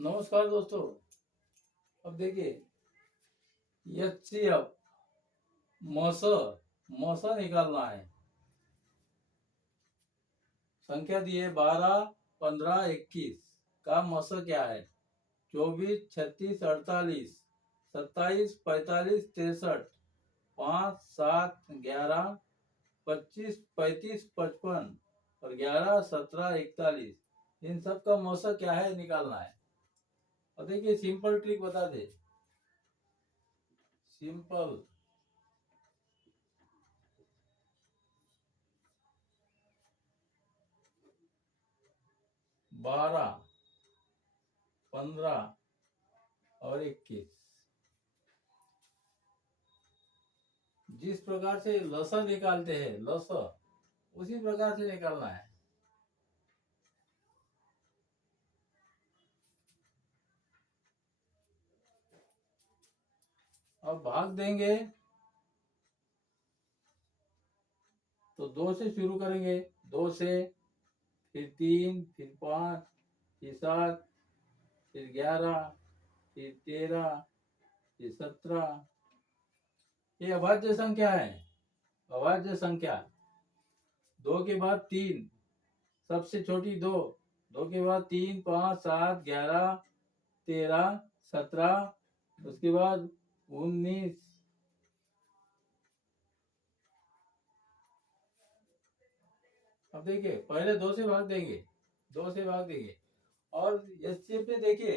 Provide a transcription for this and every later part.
नमस्कार दोस्तों। अब देखिए एचसीएफ मस मस निकालना है। संख्या दी है 12, 15, 21 का मस क्या है? 24, 36, 48, 27, 45, 63, 5, 7, 11, 25, 35, 55 और 11, 17, 41 इन सब का मस क्या है निकालना है। और देखिए सिंपल ट्रिक बता दे। सिंपल 12, 15 और 21 जिस प्रकार से लसा निकालते हैं लसा उसी प्रकार से निकालना है। अब भाग देंगे तो 2 से शुरू करेंगे। 2 से, फिर 3, फिर 5, फिर 7, फिर 11, फिर 13, फिर 17। ये अभाज्य संख्या है। अभाज्य संख्या 2 के बाद 3, सबसे छोटी 2, 2 के बाद 3, 5, 7, 11, 13, 17 उसके बाद 19। अब देखिए पहले 2 से भाग देंगे। 2 से भाग देंगे और एचसीएफ में देखिए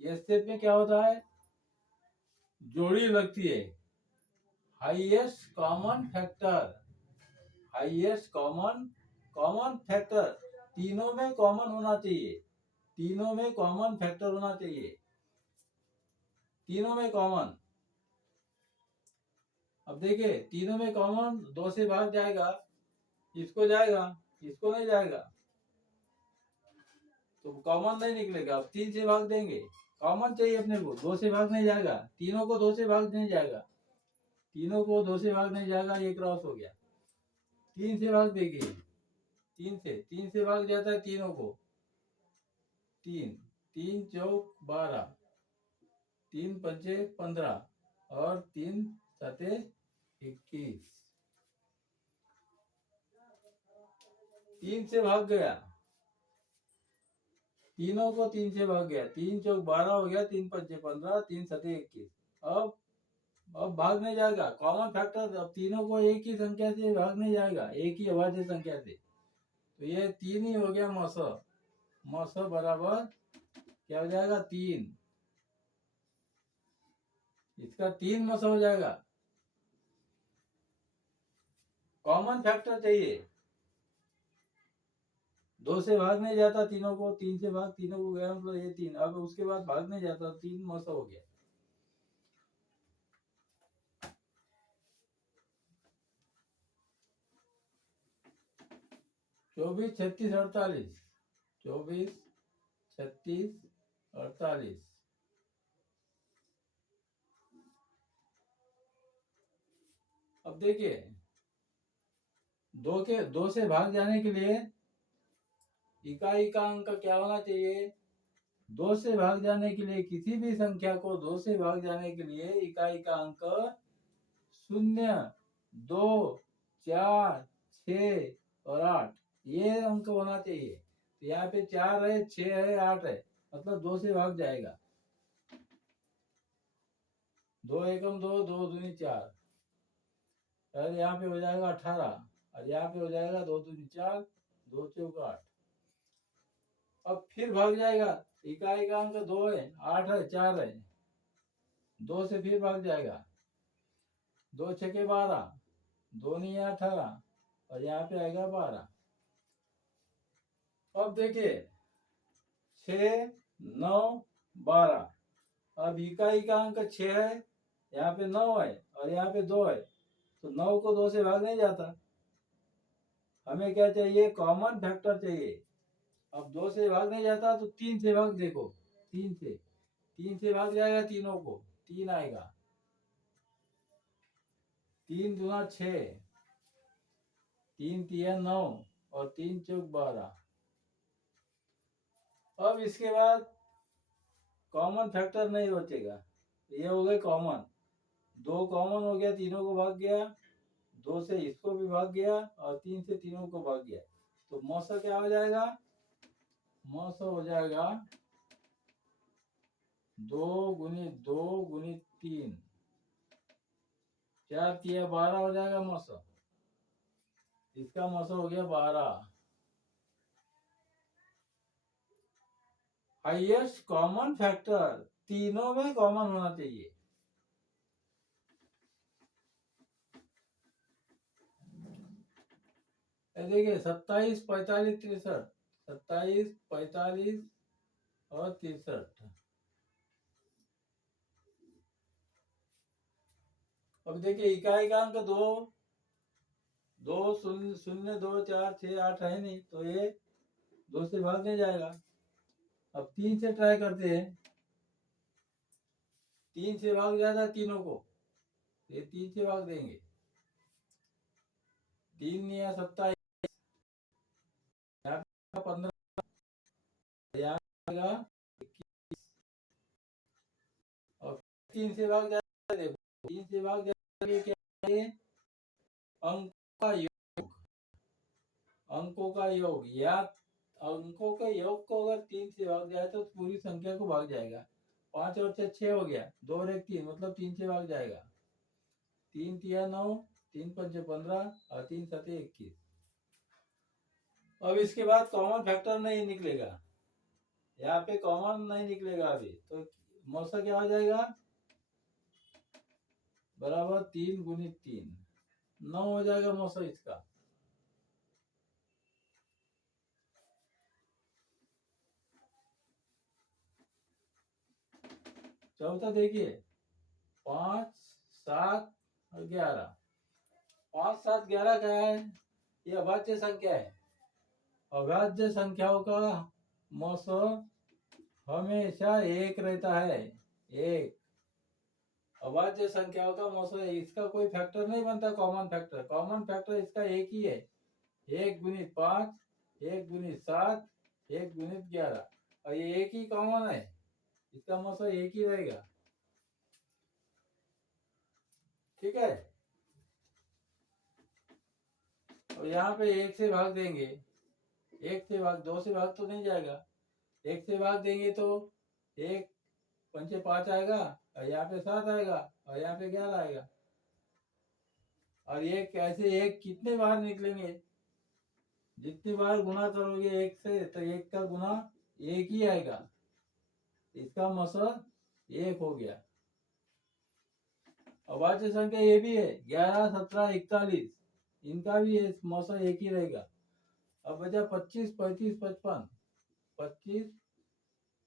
एचसीएफ में क्या होता है? जोड़ी लगती है। Highest common factor. Highest common factor तीनों में कॉमन होना चाहिए। तीनों में कॉमन फैक्टर होना चाहिए। तीनों में कॉमन। अब देखिए तीनों में कॉमन 2 से भाग जाएगा, इसको जाएगा, इसको नहीं जाएगा तो कॉमन नहीं निकलेगा। अब 3 से भाग देंगे। कॉमन चाहिए अपने को। 2 से भाग नहीं जाएगा। तीनों को 2 से भाग नहीं जाएगा। तीनों को 2 से भाग नहीं जाएगा। ये क्रॉस हो गया। 3 से भाग देंगे। 3 से भाग जाता है तीनों को। 3, 3 चौक 12, 3 पंचे 15 और 3 सते 21। 3 से भाग गया। तीनों को 3 से भाग गया। 3 चौक 12 हो गया। 3 पंचे 15, 3 सते 21। अब भाग नहीं जाएगा। कॉमन फैक्टर अब तीनों को एक ही संख्या से भाग नहीं जाएगा। एक ही अभाज्य संख्या से। तो ये 3 ही हो गया मस। मस बराबर क्या हो जाएगा? 3। इसका 3 मस हो जाएगा। कॉमन फैक्टर चाहिए। 2 से भाग नहीं जाता तीनों को। 3 से भाग तीनों को गया मतलब ये 3। अब उसके बाद भाग नहीं जाता 3 मस हो गया। चौबीस, 36, 48। 24, 36, 48। अब देखिए 2 से भाग जाने के लिए इकाई का अंक क्या होना चाहिए? 2 से भाग जाने के लिए किसी भी संख्या को 2 से भाग जाने के लिए इकाई का अंक 0, 2, 4, 6 और 8 ये अंक होना चाहिए। तो यहाँ पे 4 है, 6 है, 8 है मतलब 2 से भाग जाएगा। 2 एकम 2, 2 दूनी 4 और यहाँ पे हो जाएगा 18 और यहाँ पे हो जाएगा 2 दूनी 4, 2 चौक 8। अब फिर भाग जाएगा। इकाई का अंक 2 है, 8 है, 4 है। 2 से फिर भाग जाएगा। 2 छके 12, 2 नहीं 18 और यहाँ पे आएगा 12। अब देखिए 6, 9, 12। अब इकाई का अंक 6 है, यहाँ पे 9 है और यहाँ पे 2 है तो 9 को 2 से भाग नहीं जाता। हमें क्या चाहिए? कॉमन फैक्टर चाहिए। अब 2 से भाग नहीं जाता तो 3 से भाग। देखो 3 से भाग जाएगा तीनों को। 3 आएगा। 3 दूना 6, 3 तिया 9 और 3 चौक 12। अब इसके बाद कॉमन फैक्टर नहीं बचेगा। ये हो गए कॉमन, 2 कॉमन हो गया, तीनों को भाग गया, 2 से इसको भी भाग गया और 3 से तीनों को भाग गया। तो मौसा क्या हो जाएगा? मौसा हो जाएगा 2 गुणित 2 गुणित 3, 4 तिया 12 हो जाएगा मौसा। इसका मौसा हो गया 12। हाईएस्ट कॉमन फैक्टर, तीनों में कॉमन होना चाहिए। देखिए 27, 45, 63, 27, 45 और 63। अब देखिए इकाई का अंक 2, 2 0 0 2 4 6 8 है नहीं, तो ये 2 से भाग नहीं जाएगा। अब 3 से ट्राई करते हैं, 3 से भाग जाता है तीनों को, ये 3 से भाग देंगे। 3 या 27, 15, यहाँ आएगा 21 और 3 से भाग जाता है। देखो 3 से भाग जाता है, क्या है? अंक का योग, अंकों का योग, या अंकों के योग को अगर 3 से भाग जाए तो पूरी संख्या को भाग जाएगा। 5 और 6 6 हो गया, 2 और 1 3, मतलब 3 से भाग जाएगा। 3 तिया 9, 3 पंचे 15 और 3 सते 21। अब इसके बाद कॉमन फैक्टर नहीं निकलेगा, यहाँ पे कॉमन नहीं निकलेगा अभी, तो मौसा क्या हो जाएगा? बराबर 3 गुणित 3, 9 हो जाएगा मौसा इसका। चौथा देखिए 5 7 और 11। 5 7 11 क्या है? ये अभाज्य संख्या है। अभाज्य संख्याओं का मौसा हमेशा 1 रहता है। 1 अभाज्य संख्याओं का मौसा, इसका कोई फैक्टर नहीं बनता कॉमन फैक्टर। कॉमन फैक्टर इसका एक ही है, 1 गुणित 5, 1 गुणित 7, 1 गुणित 11, और ये एक ही कॉमन है, इसका मौसा एक ही रहेगा। ठीक है। और यहाँ पे 1 से भाग देंगे, 1 से भाग, 2 से भाग तो नहीं जाएगा, 1 से भाग देंगे तो 1 पंचे 5 आएगा, और यहाँ पे 7 आएगा, और यहाँ पे 11 आएगा। और ये कैसे, एक कितने बार निकलेंगे? जितनी बार गुना करोगे 1 से, तो 1 का गुना 1 ही आएगा, इसका मतलब 1 हो गया। अभाज्य संख्या ये भी है, 11 17 41, इनका भी मौसा एक ही रहेगा। अब बचा 25 35 55, 25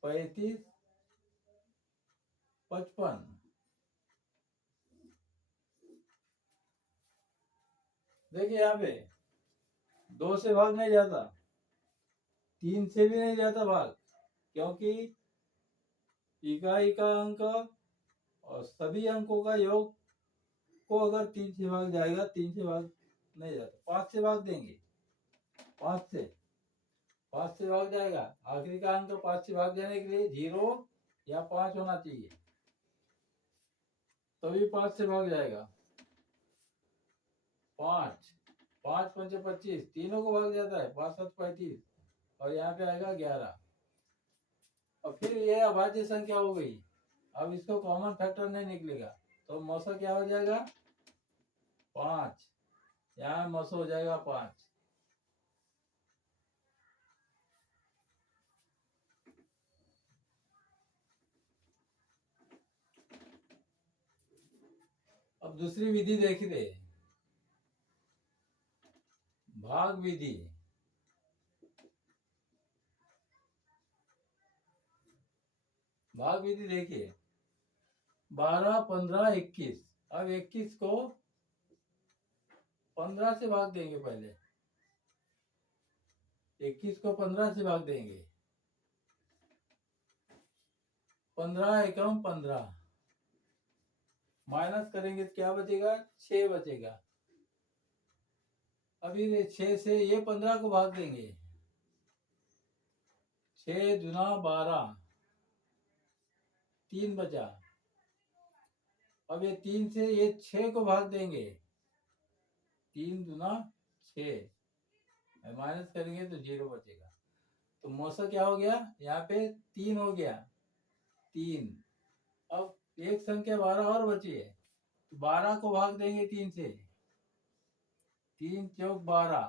35 55। देखिए यहाँ पे 2 से भाग नहीं जाता, 3 से भी नहीं जाता भाग, क्योंकि इकाई का अंक और सभी अंकों का योग को अगर 3 से भाग जाएगा, 3 से भाग नहीं जाता। 5 से भाग देंगे, 5 से भाग जाएगा। आखिरी का अंक 5 से भाग जाने के लिए 0 या 5 होना चाहिए, तभी 5 से भाग जाएगा। 5 5 पंचे 25, तीनों को भाग जाता है, 5 7 35, और यहाँ पे आएगा 11। और फिर ये अभाज्य संख्या हो गई, अब इसको कॉमन फैक्टर नहीं निकलेगा, तो मौसा क्या हो जाएगा? 5, यहाँ मौसा हो जाएगा 5। अब दूसरी विधि देख दे, भाग विधि। भाग विधि देखिए, 12 15 21। अब 21 को 15 से भाग देंगे, पहले 21 को 15 से भाग देंगे, 15 एकम 15, माइनस करेंगे तो क्या बचेगा? 6 बचेगा। अभी 6 से ये 15 को भाग देंगे, 6 दुना 12, 3 बचा। अब ये 3 से ये 6 को भाग देंगे, 3 दूना 6, माइनस करेंगे तो 0 बचेगा। तो मौसा क्या हो गया, यहाँ पे 3 हो गया, 3। अब एक संख्या 12 और बची है, तो 12 को भाग देंगे 3 से, 3 चौक 12।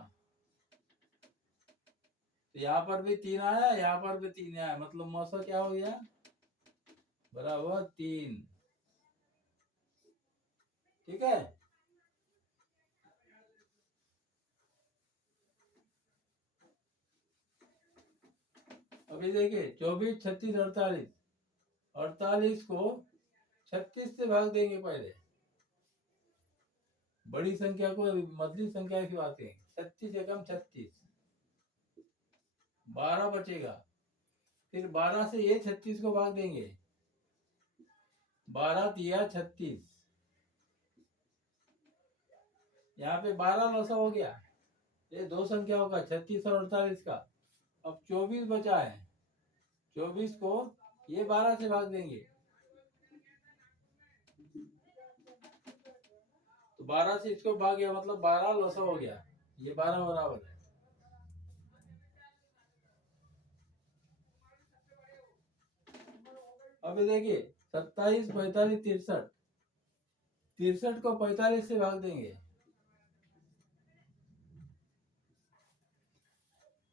तो यहाँ पर भी 3 आया, यहाँ पर भी 3 आया, मतलब मौसा क्या हो गया, बराबर 3। ठीक है। अभी देखिए 24, 36, 48, 48 को 36 से भाग देंगे पहले, बड़ी संख्या को मध्यम संख्या की बात है। 36 एकम 36, 12 बचेगा। फिर 12 से ये 36 को भाग देंगे, 12 तिया 36, यहाँ पे 12 लौसा हो गया। ये दो संख्या होगा 36 और 48 का। अब 24 बचा है, 24 को ये 12 से भाग देंगे, तो 12 से इसको भाग गया, मतलब 12 लौसा हो गया, ये 12 बराबर है। अभी देखिए 27, 45, 63, 63 को 45 से भाग देंगे,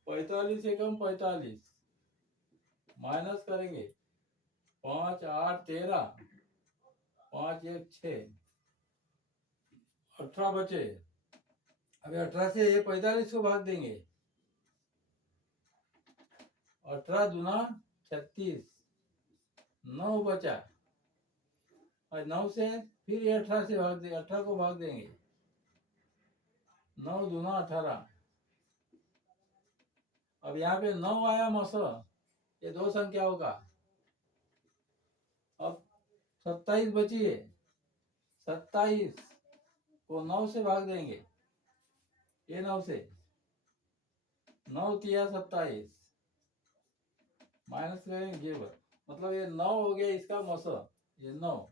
45 एकम 45, माइनस करेंगे 5, 8, 13, 5, 1, 6, 18 बचे। अभी 18 से ये 45 को भाग देंगे, 18 दूना 36, 9 बचा। और 9 से फिर ये 18 से भाग देंगे, 18 को भाग देंगे, 9 दूना 18। अब यहाँ पे 9 आया मौसा, ये दो संख्या होगा। अब 27 बची है, 27 को 9 से भाग देंगे, ये 9 से, 9 तिया 27, माइनस करेंगे 0, मतलब ये 9 हो गया इसका मौसा, ये 9।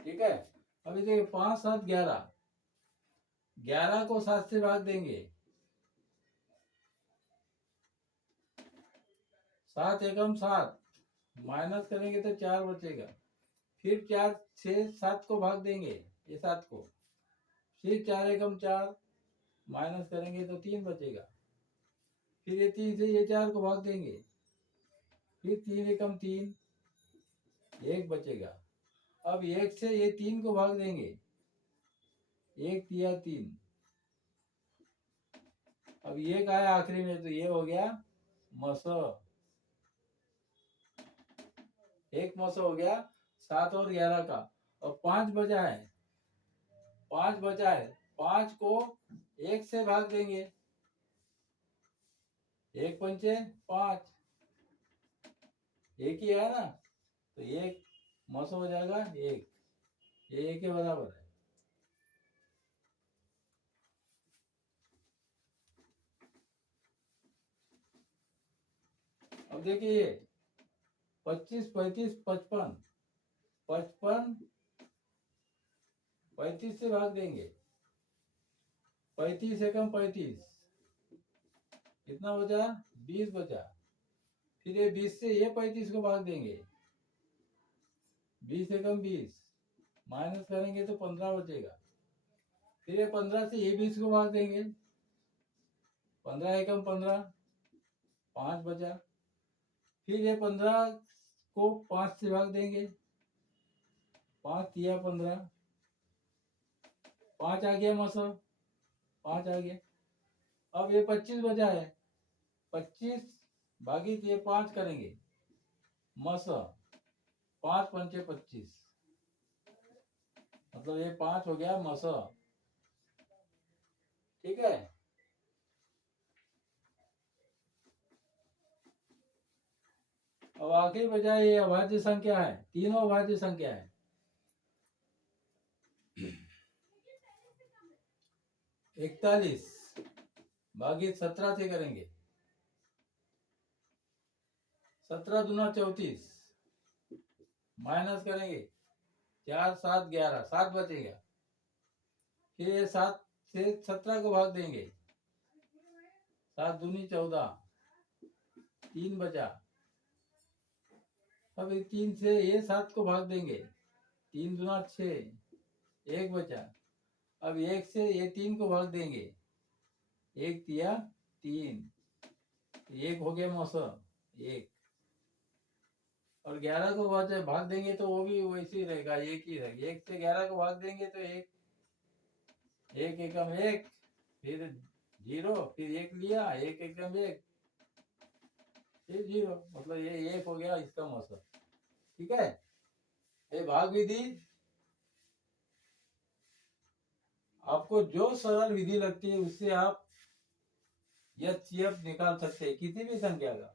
ठीक है। अभी देखिए 5, 7, 11, 11 को 7 से भाग देंगे, 7 एकम 7, माइनस करेंगे तो 4 बचेगा। फिर 4 से 7 को भाग देंगे, ये 7 को, फिर 4 एकम 4, माइनस करेंगे तो 3 बचेगा। फिर ये 3 से ये 4 को भाग देंगे, फिर 3 एकम 3, 1 बचेगा। अब 1 से ये 3 को भाग देंगे, 1 तिया 3। अब 1 आया आखिरी में, तो ये हो गया मौसा, एक मौसा हो गया 7 और 11 का। और 5 बचा है, 5 बचा है, 5 को 1 से भाग देंगे, 1 पंचे 5, एक ही है ना, तो 1 मौसा हो जाएगा 1, ये 1 के बराबर है। अब देखिए 25, 35, 55, 55 35 से भाग देंगे, 35 एकम 35, कितना बचा, 20 बचा। फिर ये 20 से ये 35 को भाग देंगे, 20 एकम 20, माइनस करेंगे तो 15 बचेगा। फिर ये 15 से ये 20 को भाग देंगे, 15 एकम 15, 5 बचा। फिर ये 15 को 5 से भाग देंगे, 5 तिया 15, 5 आ गया मौसा, 5 आ गया। अब ये 25 बचा है, 25 भागी ये 5 करेंगे, मौसा 5 पंचे 25, मतलब ये 5 हो गया मौसा। ठीक है। अब आखिरी बचा ये अभाज्य संख्या है, तीनों अभाज्य संख्या है। 41, भागित 17 से करेंगे। 17 दूना 34, माइनस करेंगे 4 7 11, 7 बचेगा। फिर ये 7 से 17 को भाग देंगे, 7 दूनी 14, 3 बचा। अब 3 से ये 7 को भाग देंगे, 3 दूना 6, 1 बचा। अब 1 से ये 3 को भाग देंगे, 1 तिया 3, 1 हो गया मौसम 1। और 11 को भाग देंगे तो वो भी वैसे ही रहेगा, 1 ही रहेगा। 1 से 11 को भाग देंगे तो 1, 1 एकम 1, फिर 0, फिर 1 लिया, 1 एकम 1, फिर 0, मतलब ये 1 हो गया इसका मौसम। ठीक है, ये भाग विधि आपको जो सरल विधि लगती है उससे आप एचसीएफ निकाल सकते हैं किसी भी संख्या का।